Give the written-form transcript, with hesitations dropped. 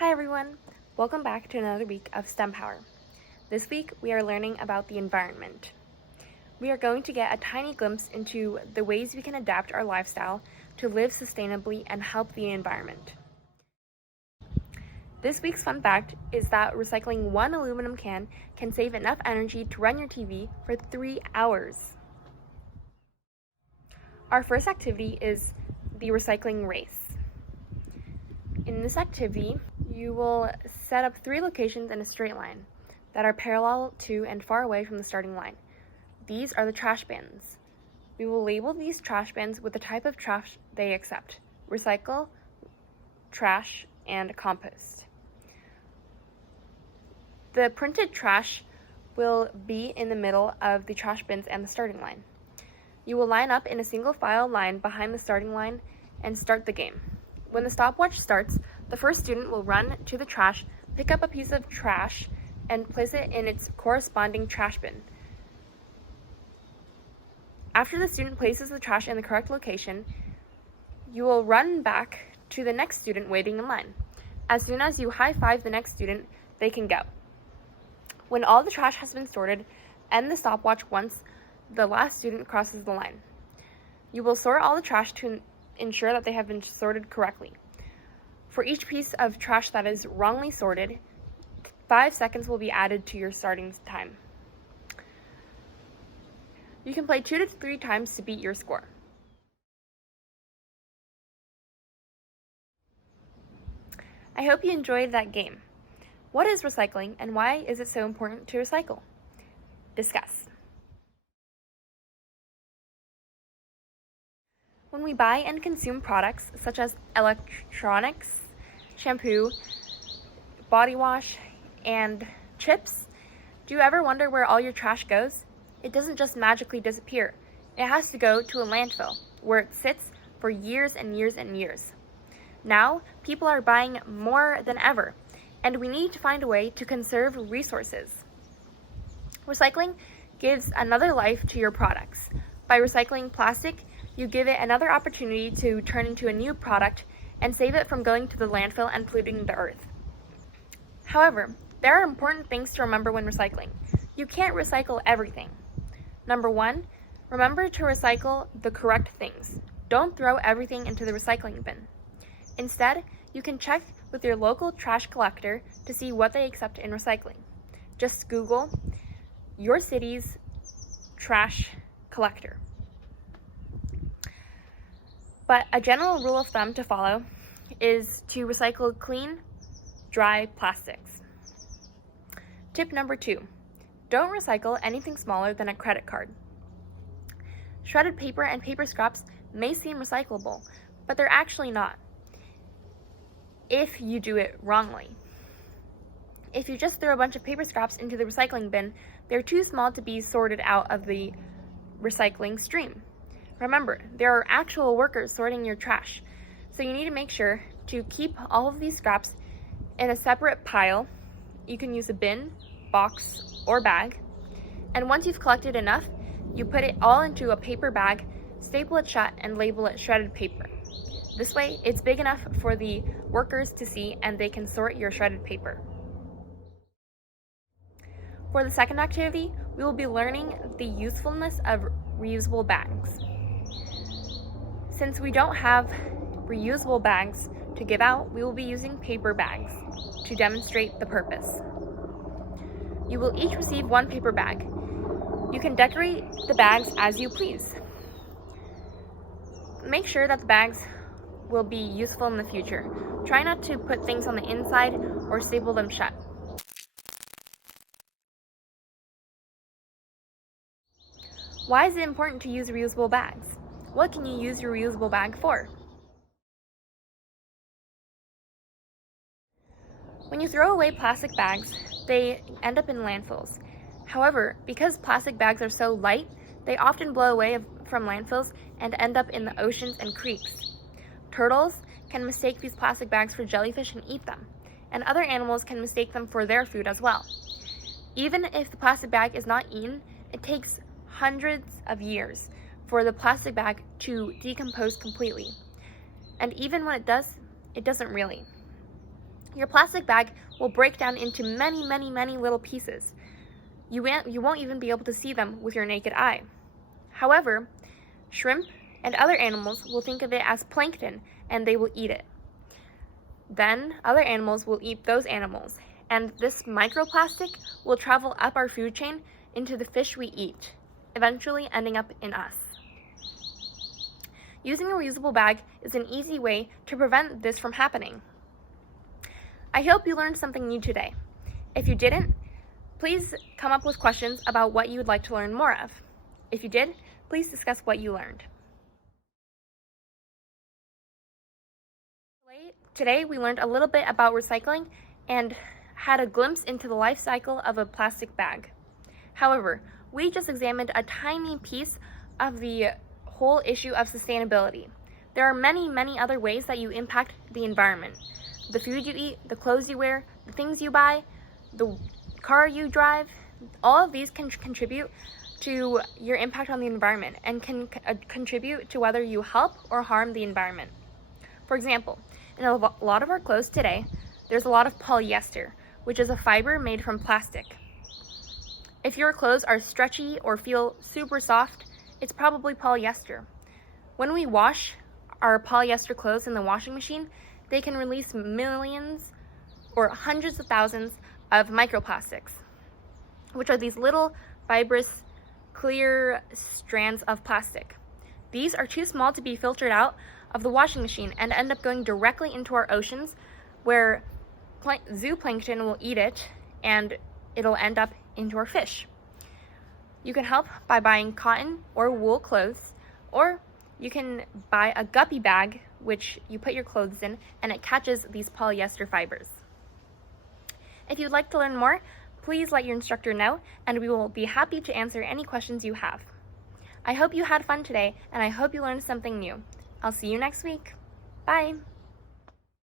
Hi everyone! Welcome back to another week of STEMpower. This week we are learning about the environment. We are going to get a tiny glimpse into the ways we can adapt our lifestyle to live sustainably and help the environment. This week's fun fact is that recycling one aluminum can save enough energy to run your TV for 3 hours. Our first activity is the recycling race. In this activity, you will set up 3 locations in a straight line that are parallel to and far away from the starting line. These are the trash bins. We will label these trash bins with the type of trash they accept: recycle, trash, and compost. The printed trash will be in the middle of the trash bins and the starting line. You will line up in a single file line behind the starting line and start the game. When the stopwatch starts, the first student will run to the trash, pick up a piece of trash, and place it in its corresponding trash bin. After the student places the trash in the correct location, you will run back to the next student waiting in line. As soon as you high-five the next student, they can go. When all the trash has been sorted, end the stopwatch once the last student crosses the line. You will sort all the trash to ensure that they have been sorted correctly. For each piece of trash that is wrongly sorted, 5 seconds will be added to your starting time. You can play 2 to 3 times to beat your score. I hope you enjoyed that game. What is recycling and why is it so important to recycle? Discuss. When we buy and consume products such as electronics, shampoo, body wash, and chips, do you ever wonder where all your trash goes? It doesn't just magically disappear. It has to go to a landfill, where it sits for years and years and years. Now, people are buying more than ever, and we need to find a way to conserve resources. Recycling gives another life to your products. By recycling plastic, you give it another opportunity to turn into a new product and save it from going to the landfill and polluting the earth. However, there are important things to remember when recycling. You can't recycle everything. Number 1, remember to recycle the correct things. Don't throw everything into the recycling bin. Instead, you can check with your local trash collector to see what they accept in recycling. Just Google your city's trash collector. But a general rule of thumb to follow is to recycle clean, dry plastics. Tip number 2, don't recycle anything smaller than a credit card. Shredded paper and paper scraps may seem recyclable, but they're actually not, if you do it wrongly. If you just throw a bunch of paper scraps into the recycling bin, they're too small to be sorted out of the recycling stream. Remember, there are actual workers sorting your trash, so you need to make sure to keep all of these scraps in a separate pile. You can use a bin, box, or bag, and once you've collected enough, you put it all into a paper bag, staple it shut, and label it shredded paper. This way, it's big enough for the workers to see and they can sort your shredded paper. For the second activity, we will be learning the usefulness of reusable bags. Since we don't have reusable bags to give out, we will be using paper bags to demonstrate the purpose. You will each receive 1 paper bag. You can decorate the bags as you please. Make sure that the bags will be useful in the future. Try not to put things on the inside or staple them shut. Why is it important to use reusable bags? What can you use your reusable bag for? When you throw away plastic bags, they end up in landfills. However, because plastic bags are so light, they often blow away from landfills and end up in the oceans and creeks. Turtles can mistake these plastic bags for jellyfish and eat them, and other animals can mistake them for their food as well. Even if the plastic bag is not eaten, it takes hundreds of years for the plastic bag to decompose completely. And even when it does, it doesn't really. Your plastic bag will break down into many, many, many little pieces. You won't even be able to see them with your naked eye. However, shrimp and other animals will think of it as plankton and they will eat it. Then other animals will eat those animals, and this microplastic will travel up our food chain into the fish we eat, eventually ending up in us. Using a reusable bag is an easy way to prevent this from happening. I hope you learned something new today. If you didn't, please come up with questions about what you would like to learn more of. If you did, please discuss what you learned. Today, we learned a little bit about recycling and had a glimpse into the life cycle of a plastic bag. However, we just examined a tiny piece of the whole issue of sustainability. There are many, many other ways that you impact the environment. The food you eat, the clothes you wear, the things you buy, the car you drive, all of these can contribute to your impact on the environment and can contribute to whether you help or harm the environment. For example, in a lot of our clothes today, there's a lot of polyester, which is a fiber made from plastic. If your clothes are stretchy or feel super soft, it's probably polyester. When we wash our polyester clothes in the washing machine, they can release millions or hundreds of thousands of microplastics, which are these little fibrous, clear strands of plastic. These are too small to be filtered out of the washing machine and end up going directly into our oceans, where zooplankton will eat it and it'll end up into our fish. You can help by buying cotton or wool clothes, or you can buy a guppy bag, which you put your clothes in and it catches these polyester fibers. If you'd like to learn more, please let your instructor know and we will be happy to answer any questions you have. I hope you had fun today and I hope you learned something new. I'll see you next week. Bye!